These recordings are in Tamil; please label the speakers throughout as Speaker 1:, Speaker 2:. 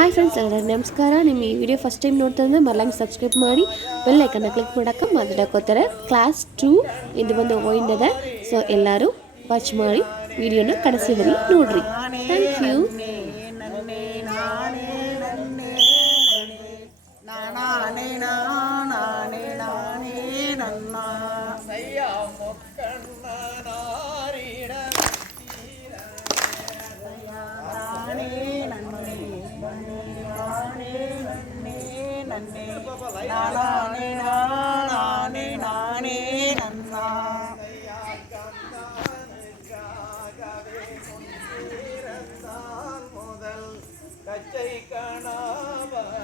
Speaker 1: ಹಾಯ್ ಫ್ರೆಂಡ್ಸ್ ಎಲ್ಲರಿಗೂ ನಮಸ್ಕಾರ. ನಿಮ್ಮ ಈ ವಿಡಿಯೋ ಫಸ್ಟ್ ಟೈಮ್ ನೋಡ್ತಾ ಇದ್ದರೆ ಮರಳಂಗೆ ಸಬ್ಸ್ಕ್ರೈಬ್ ಮಾಡಿ ಬೆಲ್ ಐಕನ್ನ ಕ್ಲಿಕ್ ಮಾಡೋಕ್ಕೆ ಮಾತಾಡಕೋತಾರೆ ಕ್ಲಾಸ್ ಟೂ ಇದು ಬಂದು ಓಯಿಂದ ಅದ ಸೊ ಎಲ್ಲರೂ ವಾಚ್ ಮಾಡಿ ವಿಡಿಯೋನ ಕಳಿಸಿದ್ರಿ ನೋಡ್ರಿ. ಥ್ಯಾಂಕ್ ಯು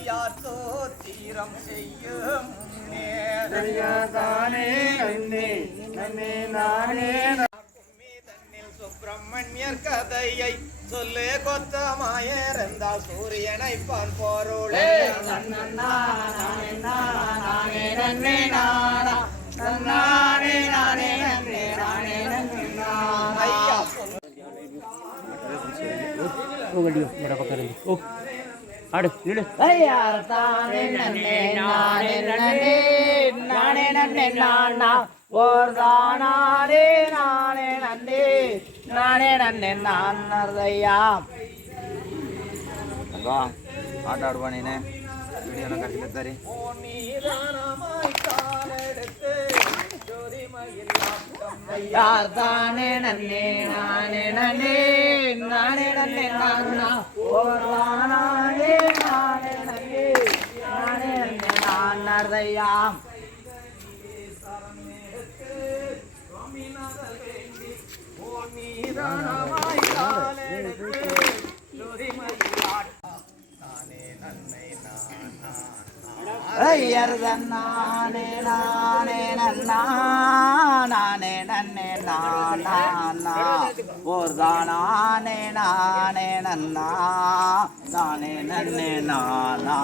Speaker 2: வாத்தியார் தோத்திரம் செய்யும்
Speaker 3: தானே நன்னே நன்னே நானே
Speaker 2: சுப்பிரமணியர் கதையை சொல்லு கொத்தமாயிருந்தா சூரியனை பான் பொருளே
Speaker 3: நானே நானே நன்னே ஆடு நில்லு நானே நன்னே நானா ஓர் தானாரே நானே நன்னே நானே நன்னே நான் நர்தையா யார் தானே நன்னே நானே நன்னே நானே நன்னே நானா ஓர் நானே நன்னே நானே நன்னே நான் நர்தையா
Speaker 2: ஐயர் தன்னா நானே நானா
Speaker 3: நன்னா நானே நன்னே நானா ஓர் தானே நானே நன்னா நானே நன்னே நானா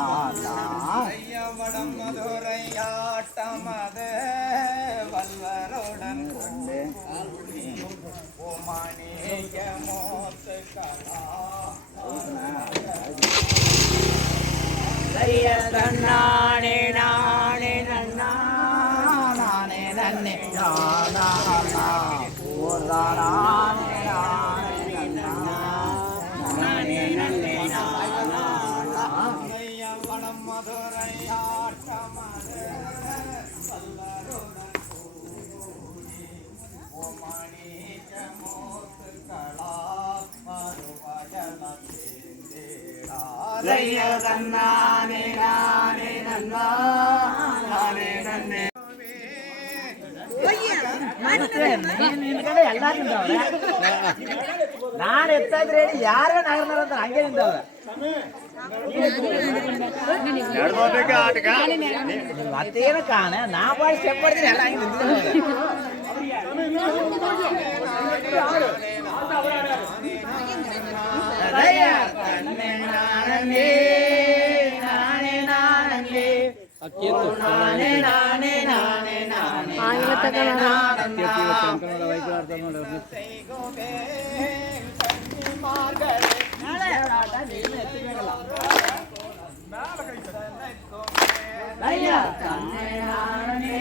Speaker 2: ஐயவடம் மதுரை ஆட்டமது வல்வருடன் கொண்டு. ஓமானிய மோத்து கலா
Speaker 3: ஐயர் நானே
Speaker 2: ಜಯ
Speaker 3: ತನ್ನಾನೆ ನಾನೇ ನನ್ನ ನಾನೇ ನನ್ನೇ ಎಲ್ಲ ನಿಂತವ್ರೆ ನಾನು ಎತ್ತಾದ್ರೆ ಹೇಳಿ ಯಾರೇ ನಗರ ಅಂತ ಹಂಗೆ ನಿಂತವ್ರೆ ಮತ್ತೇನು ಕಾಣ ನಾ ಬಾಳಿ ಸ್ಟೆಪ್ ಮಾಡ್ತೀನಿ ಎಲ್ಲ ಹಂಗೆ ನಿಂತಿದ್ದಾರೆ ஐயா. தன்னை நானே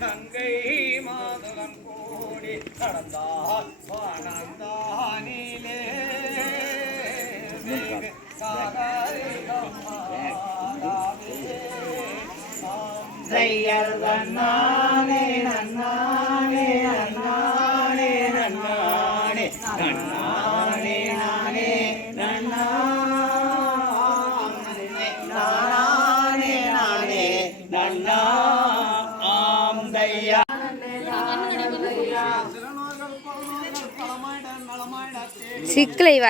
Speaker 2: கங்கை மாதவன் கூடி நடந்தார் வானந்தானிலே. வெகு சாகரிகம்
Speaker 3: நன்னா ஆம் தையா.
Speaker 2: சிறுநோய்கள்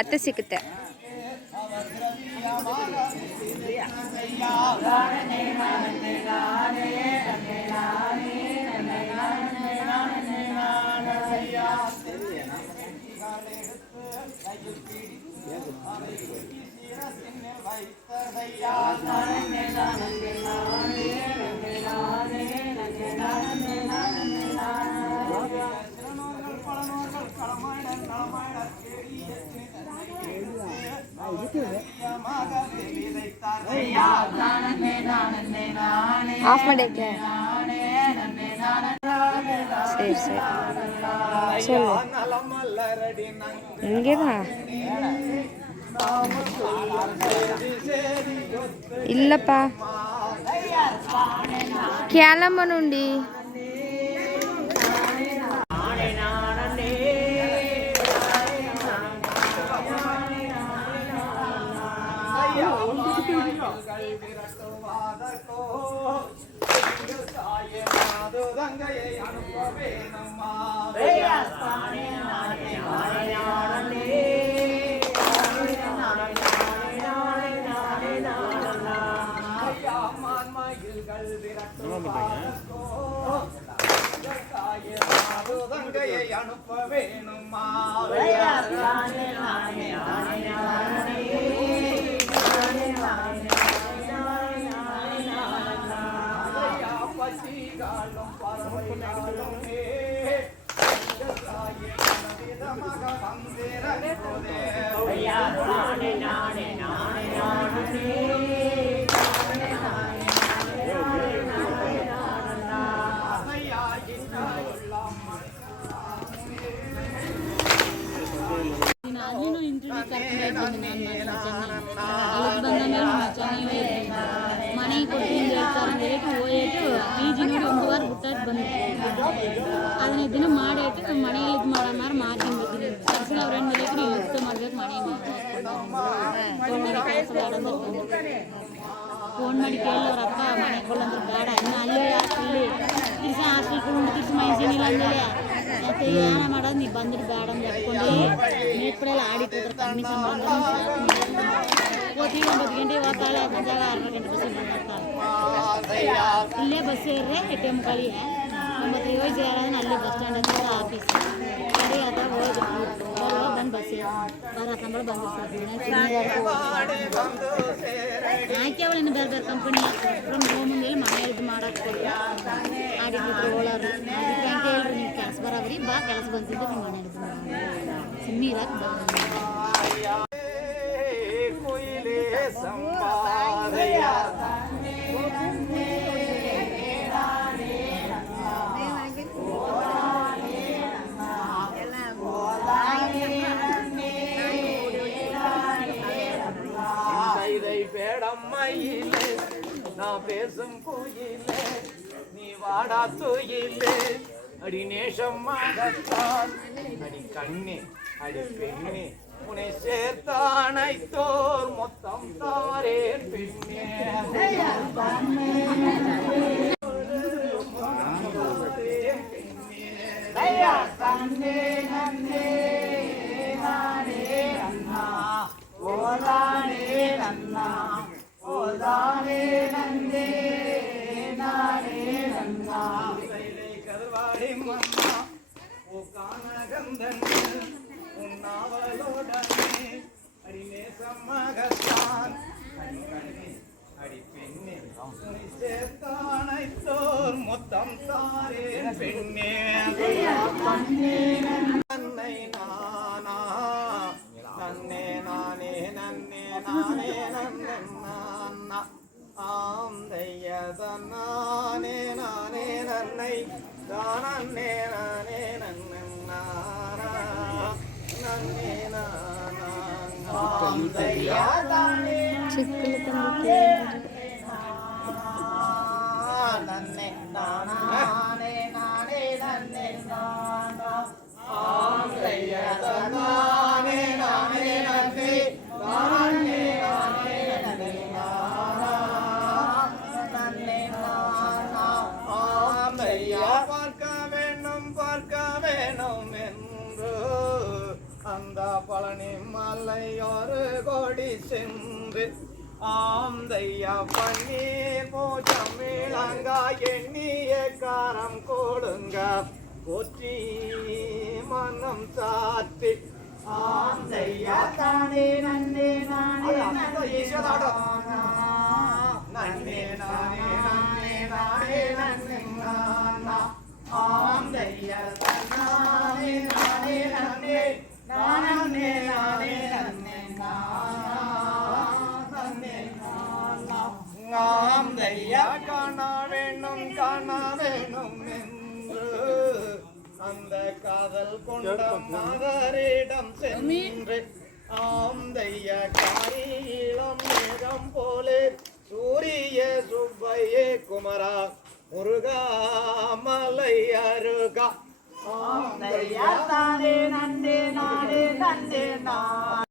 Speaker 4: ஆஃப் பண்ணிக்க சரி சரி. சொல்லு.
Speaker 2: இங்கே
Speaker 4: தான் இல்லப்பா கிளம்பணுண்டி అనుభవేనమ్మా
Speaker 2: கங்கையை அனுப்ப வேணுமா ஐயா, பசிகாலும் பறவைகாலும் மக
Speaker 5: ಬಂದಿತ್ತು ಹದಿನೈದು ದಿನ ಮಾಡಾಯ್ತು ಮನೆಯಲ್ಲಿ ಇದು ಮಾಡೋ ಮಾರು ಮಾಡ್ತೀನಿ ಬರ್ತೀನಿ ಕೆಲಸ ಅವ್ರು ಏನು ಬೇಕು ಯುಕ್ತ ಮಾಡ್ಬೇಕು ಮನೆ ಫೋನ್ ಮಾಡಿ ಕೆಲಸ ಬೇಡ ಅಂದ್ರೆ ಬಂದು ಫೋನ್ ಮಾಡಿ ಕೇಳಿದವ್ರ ಅಪ್ಪ ಮನೆ ಕೊಡಂದ್ರೆ ಬೇಡ ಇನ್ನು ಅಲ್ಲೇ ಅಲ್ಲಿ ತಿರ್ಸ ಹಾಸ್ಟೆಲ್ ಕೊಂಡು ತಿರ್ಸಿ ಮೈಸೂರಿಲ್ಲ ಅಂದೇಳಿ ಮತ್ತೆ ಏನ ಮಾಡೋದು ನೀವು ಬಂದ್ರೆ ಬೇಡ ಅಂತ ಹೇಳ್ಕೊಂಡು ಮೇಟ್ಪಡೆಲ್ಲ ಆಡಿಟ್ಟಿದ್ರೆ ಕಮ್ಮಿ ಸಂಬಳ ಹೋಗಿ ಒಂಬತ್ತು ಗಂಟೆ ಹೋಗ್ತಾಳೆ ಬಂದಾಗ ಆರು ಗಂಟೆ ಬಸ್ ಬಂದಿರ್ತಾಳೆ ಇಲ್ಲೇ ಬಸ್ ಸೇರ್ರೆ ಎ ಟಿ ಎಮ್ ಕಳಿ ಒಂಬತ್ತು ಹೋಗಿ ಸೇರೋದನ್ನ ಅಲ್ಲಿ ಬಸ್ ಸ್ಟ್ಯಾಂಡ್ ಹತ್ರ ಆಫೀಸ್ ಅಲ್ಲಿ ಹತ್ರ ಹೋಗಿ ಬರುವ ಬಂದು ಬಸ್ ಬರ ಸಂಬಳ ಬಂದು ಹಾಕ್ಯಾವಳ ಇನ್ನು ಬೇರೆ ಬೇರೆ ಕಂಪನಿ ಫ್ರಮ್ ಹೋಮ್ ಮೇಲೆ ಮನೆ ಇದು ಮಾಡಕ್ಕೆ ಆಡಿದ್ರು ಓಳೋರು ಅದಕ್ಕೆ ಹೇಳ್ರಿ ನೀವು ಕೆಲಸ ಬರೋದ್ರಿ ಬಾ ಕೆಲಸ ಬಂತಿದ್ದು ನಿಮ್ಮ ಮನೆ ಇದು ಸುಮ್ಮನೆ ಇರಕ್ಕೆ ಬಾ
Speaker 2: மலையில நான் பேசும் கோயில நீ வாடா தூயில அடி நேஷம் மாதத்தான் அடி கண்ணே அடி பெண்ணே உனை சேர்த்தானை தோர் மொத்தம் தாரே பின்னே தன்னே நன்னே நானே அண்ணா. ஓரா அடிநேசமகத்தான் அடிக்கண்ணே அடி பெண்ணே உன்னை சேர்த்தானைத்தோர் மொத்தம் தாரேன் பெண்ணே.
Speaker 3: చిక్కులు
Speaker 2: அந்த பழனி மலை ஒரு கோடி சென்று ஆம் தையா பன்னீர் பூஜம் விளங்கா எண்ணிய காரம் கொடுங்க போற்றி மனம் சாத்தி ஆம் தையா தானே நன்னே நானே நன்னே நானா. நன்னே நானே நன்னே நானே நன்னே அந்த காதல் கொண்ட மகரிடம் சென்று ஆம் தைய காரியிளம் மேகம் போலே சூரிய சுப்பையே குமரா முருகா மலை அருகா. ஆம் தையா தானே நந்தே நானே நந்தே நான்